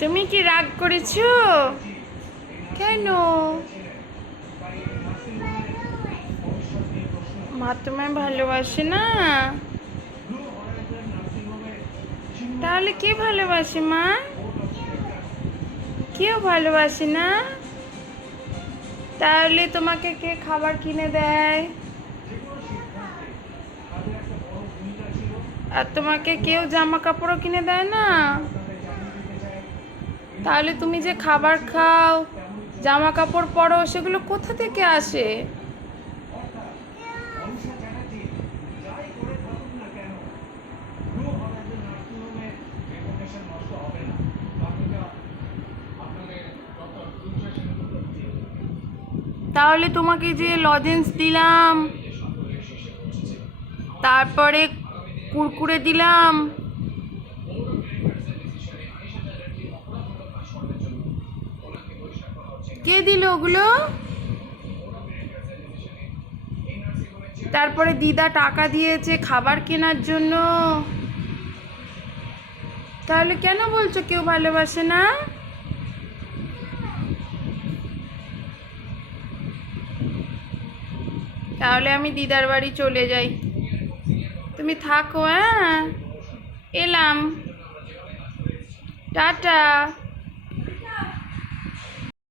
তুমি কি রাগ করেছো? কেন? মা তোমায় ভালোবাসে না? তাহলে কে ভালোবাসে মা? কেউ ভালোবাসে না? তাহলে তোমাকে কে খাবার কিনে দেয়? আর তোমাকে কেউ জামা কাপড়ও কিনে দেয় না? তাহলে তুমি যে খাবার খাও, জামা কাপড় পরো, সেগুলো কোথা থেকে আসে? তাহলে তোমাকে যে লজেন্স দিলাম, তারপরে কুরকুরে দিলাম, কে দিল ওগুলো? তারপরে দিদা টাকা দিয়েছে খাবার কেনার জন্য। তাহলে কেন বলছো কেউ ভালোবাসে না? তাহলে আমি দিদার বাড়ি চলে যাই, তুমি থাকো। হ্যাঁ, এলাম। টাটা।